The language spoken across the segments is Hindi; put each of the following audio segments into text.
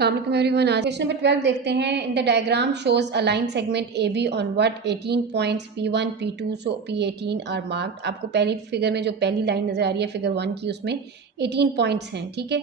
अस्सलाम एवरीवन। आज क्वेश्चन नंबर 12 देखते हैं। In the diagram shows a line segment A B on what 18 points P1 P2 so P18 are marked. आपको पहली फिगर में जो पहली लाइन नज़र आ रही है फिगर 1 की, उसमें 18 पॉइंट्स हैं, ठीक है।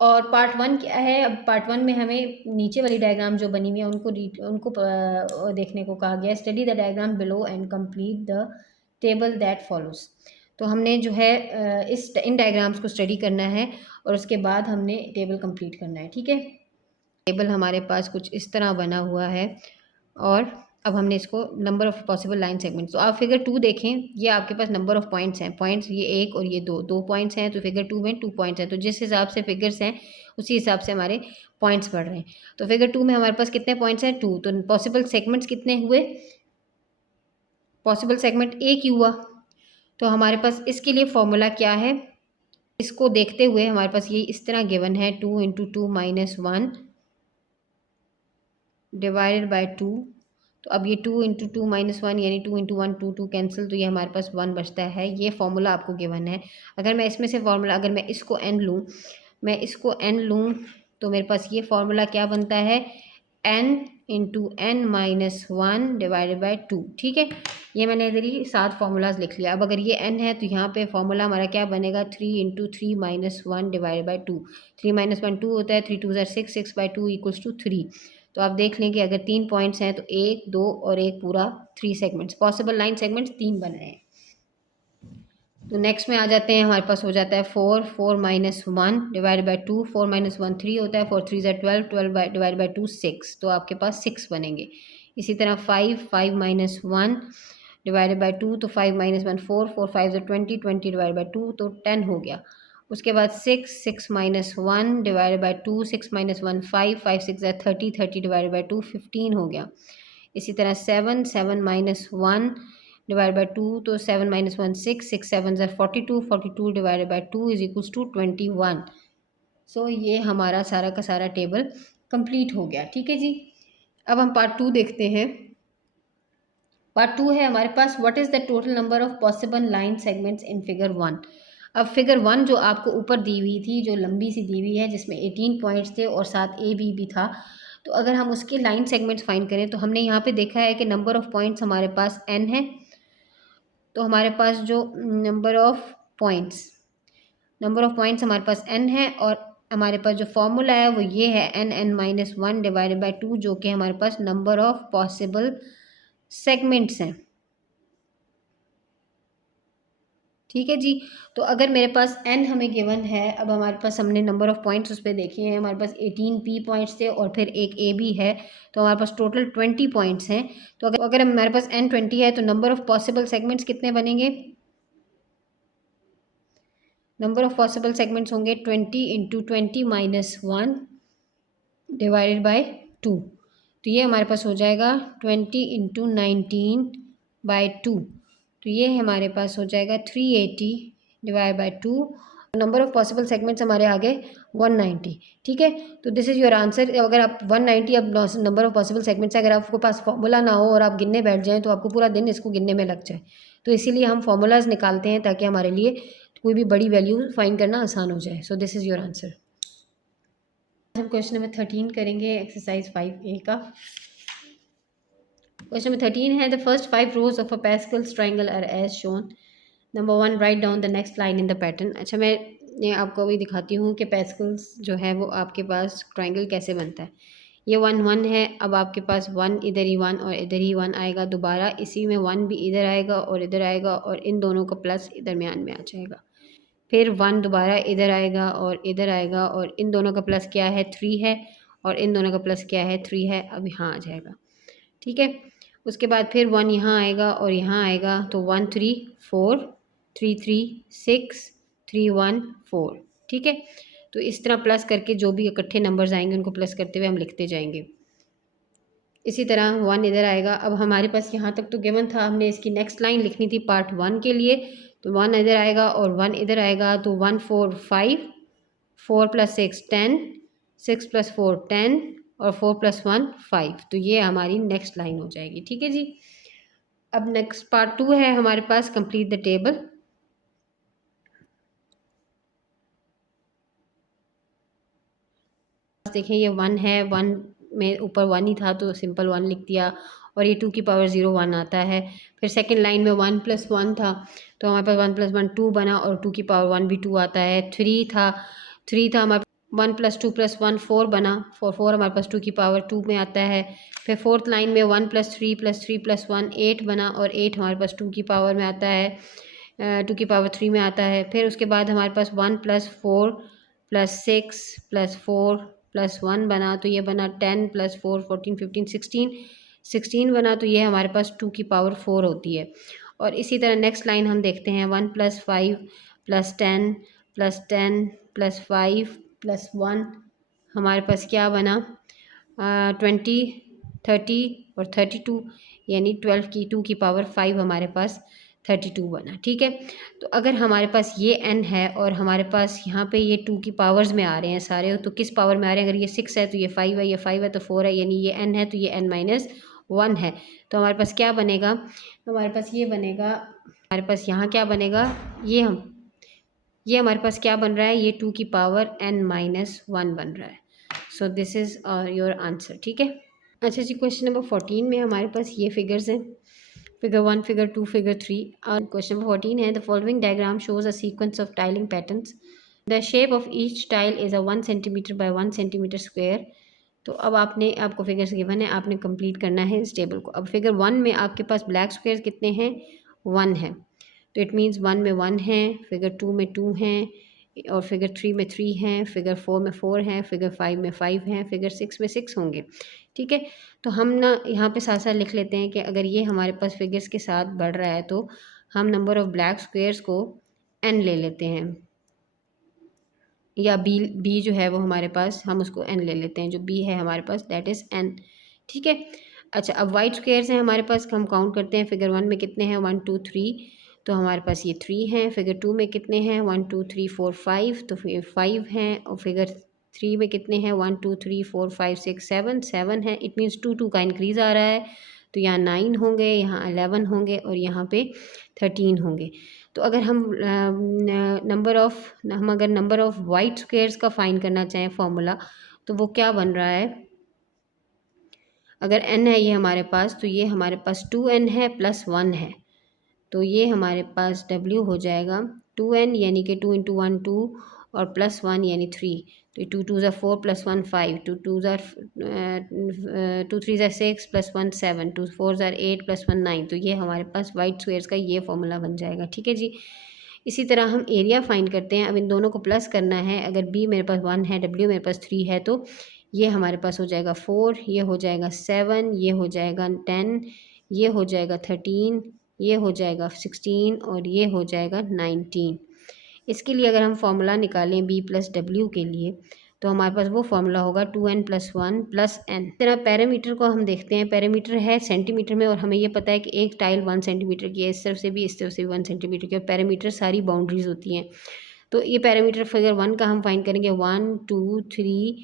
और पार्ट 1 क्या है? अब पार्ट 1 में हमें नीचे वाली डायग्राम जो बनी हुई है उनको देखने को कहा गया है। Study the diagram below and complete the table that follows. तो हमने जो है इन डायग्राम्स को स्टडी करना है और उसके बाद हमने टेबल कंप्लीट करना है, ठीक है। टेबल हमारे पास कुछ इस तरह बना हुआ है और अब हमने इसको number of possible line segments, तो आप फिगर 2 देखें। ये आपके पास नंबर ऑफ पॉइंट्स हैं, पॉइंट्स ये एक और ये दो पॉइंट्स हैं, तो फिगर 2 में 2 पॉइंट्स हैं। तो जिस हिसाब से फिगर्स हैं उसी हिसाब से हमारे पॉइंट्स बढ़ रहे हैं। तो फिगर 2 में हमारे पास कितने पॉइंट्स हैं? 2। तो पॉसिबल सेगमेंट्स कितने हुए? पॉसिबल सेगमेंट एक ही हुआ। तो हमारे पास इसके लिए फॉर्मूला क्या है? इसको देखते हुए हमारे पास ये इस तरह गिवन है, 2 × 2 - 1 डिवाइडेड बाय 2। तो अब ये 2 × 2 - 1 यानी 2 × 1 2 कैंसिल, तो ये हमारे पास 1 बचता है। ये फॉर्मूला आपको गिवन है। अगर मैं इसमें से फॉर्मूला, अगर मैं इसको n लूँ तो मेरे पास ये फॉर्मूला क्या बनता है? n × n-1 डिवाइडेड बाय 2, ठीक है। ये मैंने इधर ही 7 फार्मूलाज लिख लिया। अब अगर ये n है तो यहाँ पे फॉर्मूला हमारा क्या बनेगा? 3 × 3 - 1 डिवाइडेड बाय 2। 3 - 1 2 होता है, 3 2 6, 6/2 = 3। तो आप देख लें कि अगर 3 पॉइंट्स हैं तो 1 2 और एक पूरा 3 सेगमेंट्स, पॉसिबल लाइन सेगमेंट्स 3 बन रहे हैं। तो नेक्स्ट में आ जाते हैं, हमारे पास हो जाता है 4 - 1 डिवाइड बाय 2। 4 - 1 3 होता है, 4 3 = 12, 12 डिवाइड बाय 2 6। तो आपके पास 6 बनेंगे। इसी तरह 5 - 1 डिवाइडेड बाय 2, तो 5 - 1 4, 4 5 = 20, 20 डिवाइड बाय 2 तो 10 हो गया। उसके बाद 6 - 1 डिवाइडेड बाय 2, 6 - 1 5, 5 6 = 30, 30 डिवाइड बाय 2 15 हो गया। इसी तरह 7 - 1 डिवाइड बाय 2, तो 7 - 1 6, 6 7 = 42, 42 डिवाइडेड बाय 2 = 21। सो ये हमारा सारा का सारा टेबल कंप्लीट हो गया, ठीक है जी। अब हम पार्ट 2 देखते हैं। पार्ट 2 है हमारे पास, what is the total number of possible line segments in figure 1। अब फिगर 1 जो आपको ऊपर दी हुई थी, जो लंबी सी दी हुई है, जिसमें 18 पॉइंट्स थे और साथ ए बी भी था, तो अगर हम उसके लाइन सेगमेंट्स फाइंड करें तो हमने यहाँ पे देखा है कि नंबर ऑफ पॉइंट्स हमारे पास n है। तो हमारे पास जो नंबर ऑफ पॉइंट्स हमारे पास n है और हमारे पास जो फॉर्मूला है वो ये है n(n-1 डिवाइडेड बाय 2, जो कि हमारे पास नंबर ऑफ पॉसिबल सेगमेंट्स हैं, ठीक है जी। तो अगर मेरे पास n हमें गिवन है, अब हमारे पास हमने नंबर ऑफ पॉइंट्स उस पर देखे हैं, हमारे पास 18p पॉइंट्स थे और फिर एक a भी है, तो हमारे पास टोटल 20 पॉइंट्स हैं। तो अगर हमारे पास n 20 है तो नंबर ऑफ पॉसिबल सेगमेंट्स कितने बनेंगे? नंबर ऑफ पॉसिबल सेगमेंट्स होंगे 20 × 20 - 1 डिवाइडेड बाय 2। तो ये हमारे पास हो जाएगा 20 × 19/2। तो ये हमारे पास हो जाएगा 380 divide by 2। Number of possible segments हमारे आगे 190, ठीक है। तो दिस इज़ योर आंसर। अगर आप 190, अब नंबर ऑफ पॉसिबल सेगमेंट्स है, अगर आपके पास फॉर्मूला ना हो और आप गिनने बैठ जाएं तो आपको पूरा दिन इसको गिनने में लग जाए। तो इसीलिए हम फार्मूलाज निकालते हैं ताकि हमारे लिए कोई भी बड़ी वैल्यू फाइंड करना आसान हो जाए। So this is your answer. हम क्वेश्चन नंबर 13 करेंगे, एक्सरसाइज 5A का। क्वेश्चन नंबर 13 है, the first 5 rows of a Pascal's triangle are as shown. Number 1, write down the next line in the pattern. अच्छा, मैं ये आपको अभी दिखाती हूँ कि पैस्कल्स जो है वो आपके पास ट्राइंगल कैसे बनता है। ये 1 1 है, अब आपके पास 1 इधर ही 1 और इधर ही 1 आएगा, दोबारा इसी में 1 भी इधर आएगा और इधर आएगा और इन दोनों का प्लस इधर म्यान में आ जाएगा। फिर 1 दोबारा इधर आएगा और इधर आएगा और इन दोनों का प्लस क्या है? 3 है और इन दोनों का प्लस क्या है? 3 है। अब यहाँ आ जाएगा, ठीक है। उसके बाद फिर 1 यहाँ आएगा और यहाँ आएगा, तो 1 3 4 3 3 6 3 1 4, ठीक है। तो इस तरह प्लस करके जो भी इकट्ठे नंबर्स आएंगे उनको प्लस करते हुए हम लिखते जाएंगे। इसी तरह 1 इधर आएगा। अब हमारे पास यहाँ तक तो गिवन था, हमने इसकी नेक्स्ट लाइन लिखनी थी पार्ट 1 के लिए। तो 1 इधर आएगा और 1 इधर आएगा, तो 1 4 5, 4 + 6 10, 6 + 4 10 और 4 + 1 5। तो ये हमारी नेक्स्ट लाइन हो जाएगी, ठीक है जी। अब नेक्स्ट पार्ट 2 है हमारे पास, कंप्लीट द टेबल। देखें ये 1 है, 1 में ऊपर 1 ही था तो सिंपल 1 लिख दिया, और ये 2 की पावर 0 1 आता है। फिर सेकंड लाइन में 1 + 1 था तो हमारे पास 1 + 1 2 बना, और 2 की पावर 1 भी 2 आता है। 3 था हमारे 1 + 2 + 1 4 बना, 4 हमारे पास 2 की पावर 2 में आता है। फिर फोर्थ लाइन में 1 + 3 + 3 + 1 8 बना, और 8 हमारे पास 2 की पावर में आता है, 2 की पावर 3 में आता है। फिर उसके बाद हमारे पास 1 + 4 + 6 + 4 + 1 बना, तो ये बना 10 + 4 14 15 16 बना, तो ये हमारे पास 2 की पावर 4 होती है। और इसी तरह नेक्स्ट लाइन हम देखते हैं 1 + 5 + 10 + 10 + 5 + 1 हमारे पास क्या बना 20 30 और 32, यानी 12 की 2 की पावर 5 हमारे पास 32 बना। ठीक है, तो अगर हमारे पास ये n है और हमारे पास यहाँ पे ये 2 की पावर्स में आ रहे हैं सारे, तो किस पावर में आ रहे हैं? अगर ये 6 है तो ये 5 है, ये 5 है तो 4 है, यानी ये n है तो ये n-1 है। तो हमारे पास क्या बनेगा? हमारे पास ये बनेगा, हमारे पास यहाँ क्या बनेगा, ये हमारे पास क्या बन रहा है, ये 2 की पावर n-1 बन रहा है। सो दिस इज़ योर आंसर। ठीक है, अच्छा जी, क्वेश्चन नंबर 14 में हमारे पास ये फिगर्स हैं, फिगर 1, फिगर 2, फिगर 3। और क्वेश्चन नंबर 14 है, the following diagram shows a sequence of tiling patterns, the shape of each tile is a 1 centimetre bye 1 centimetre square. तो अब आपको फिगर्स गिवन है, आपने कंप्लीट करना है इस टेबल को। अब फिगर 1 में आपके पास ब्लैक स्क्वायर कितने हैं? 1 है, तो इट मीन्स 1 में 1 है, फिगर 2 में 2 हैं, और फिगर 3 में 3 हैं, फिगर 4 में 4 हैं, फिगर 5 में 5 हैं, फिगर 6 में 6 होंगे। ठीक है, तो हम ना यहाँ पे साथ साथ लिख लेते हैं कि अगर ये हमारे पास फिगर्स के साथ बढ़ रहा है तो हम नंबर ऑफ़ ब्लैक स्क्वेयर्स को n ले लेते हैं, या बी जो है वो हमारे पास हम उसको n ले लेते हैं, जो b है हमारे पास दैट इज़ n। ठीक है, अच्छा, अब वाइट स्क्वेयर्स हैं हमारे पास, हम काउंट करते हैं। फिगर 1 में कितने हैं? 1 2 3, तो हमारे पास ये 3 हैं। फिगर 2 में कितने हैं? 1 2 3 4 5, तो फिर 5 हैं। और फिगर 3 में कितने हैं? 1 2 3 4 5 6 7 है। इट मीन्स 2 2 का इंक्रीज़ आ रहा है, तो यहाँ 9 होंगे, यहाँ 11 होंगे, और यहाँ पे 13 होंगे। तो अगर हम नंबर ऑफ़ वाइट स्क्वेयर्स का फाइंड करना चाहें फॉर्मूला, तो वो क्या बन रहा है? अगर n है ये हमारे पास, तो ये हमारे पास 2n है प्लस 1 है, तो ये हमारे पास w हो जाएगा 2n, यानी कि 2 × 1 2, और प्लस 1 यानी 3, तो 2 2 4 + 1 5, 2 2 2 3 6 + 1 7, 2 4 8 + 1 9, तो ये हमारे पास वाइट स्क्वेयर्स का ये फॉर्मूला बन जाएगा। ठीक है जी, इसी तरह हम एरिया फाइंड करते हैं। अब इन दोनों को प्लस करना है। अगर b मेरे पास 1 है, w मेरे पास 3 है, तो ये हमारे पास हो जाएगा 4, ये हो जाएगा 7, ये हो जाएगा 10, ये हो जाएगा 13, ये हो जाएगा 16, और ये हो जाएगा 19। इसके लिए अगर हम फॉर्मूला निकालें b + w के लिए, तो हमारे पास वो फार्मूला होगा 2n + 1 + n। तरह पैरामीटर को हम देखते हैं, पैरामीटर है सेंटीमीटर में, और हमें ये पता है कि एक टाइल 1 सेंटीमीटर की है, इस तरफ से भी 1 सेंटीमीटर की, और पैरामीटर सारी बाउंड्रीज होती हैं। तो ये पैरामीटर फिगर 1 का हम फाइंड करेंगे 1 2 3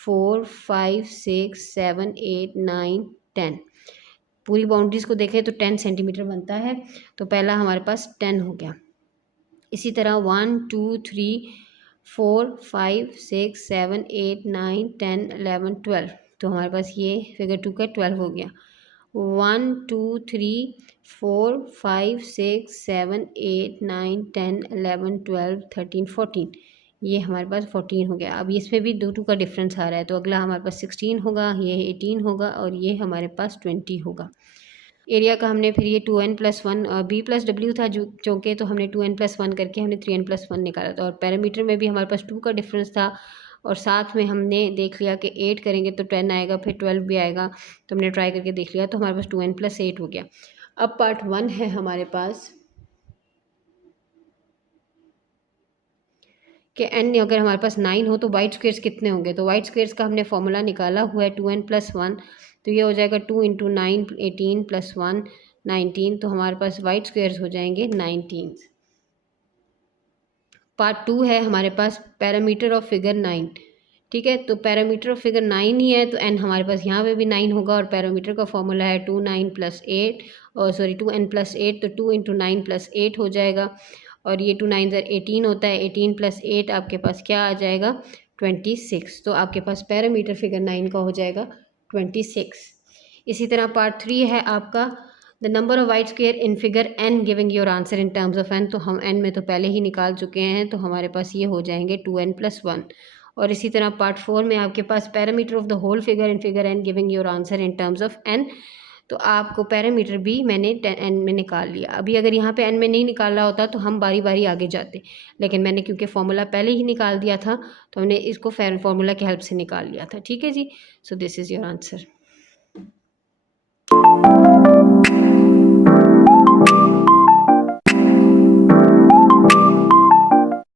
4 5 6 7 8 9 10। पूरी बाउंड्रीज को देखें तो 10 सेंटीमीटर बनता है, तो पहला हमारे पास 10 हो गया। इसी तरह 1 2 3 4 5 6 7 8 9 10 11 12, तो हमारे पास ये फिगर 2 का 12 हो गया। 1 2 3 4 5 6 7 8 9 10 11 12 13 14, ये हमारे पास 14 हो गया। अब इसमें भी 2 2 का डिफरेंस आ रहा है, तो अगला हमारे पास 16 होगा, ये 18 होगा, और ये हमारे पास 20 होगा। एरिया का हमने फिर ये 2n + 1 b + w था जो चौके, तो हमने 2n + 1 करके हमने 3n + 1 निकाला था। और पैरामीटर में भी हमारे पास 2 का डिफरेंस था, और साथ में हमने देख लिया कि 8 करेंगे तो 10 आएगा, फिर 12 भी आएगा, तो हमने ट्राई करके देख लिया, तो हमारे पास 2n + 8 हो गया। अब पार्ट 1 है हमारे पास कि n अगर हमारे पास 9 हो तो वाइट स्क्वेयर्स कितने होंगे, तो वाइट स्क्वेयर्स का हमने फॉर्मूला निकाला हुआ है 2n + 1, तो ये हो जाएगा 2 × 9 18 + 1 19, तो हमारे पास वाइट स्क्वेयर्स हो जाएंगे 19। पार्ट 2 है हमारे पास पैरामीटर ऑफ फिगर 9। ठीक है, तो पैरामीटर ऑफ फिगर 9 ही है, तो n हमारे पास यहाँ पे भी 9 होगा, और पैरामीटर का फॉर्मूला है 2 9 + 8, और सॉरी 2n + 8, तो 2 × 9 + 8 हो जाएगा, और ये 2 9 18 होता है, 18 + 8 आपके पास क्या आ जाएगा 26। तो आपके पास पैरामीटर फिगर 9 का हो जाएगा 26। इसी तरह पार्ट 3 है आपका the number of white square in figure n giving your answer in terms of n। तो हम n में तो पहले ही निकाल चुके हैं, तो हमारे पास ये हो जाएंगे 2n+1। और इसी तरह पार्ट 4 में आपके पास parameter of the whole figure in figure n giving your answer in terms of n। तो आपको पैरामीटर भी मैंने n में निकाल लिया। अभी अगर यहाँ पे n में नहीं निकाला होता तो हम बारी बारी आगे जाते, लेकिन मैंने क्योंकि फॉर्मूला पहले ही निकाल दिया था तो हमने इसको फॉर्मूला की हेल्प से निकाल लिया था। ठीक है जी, so this is your answer.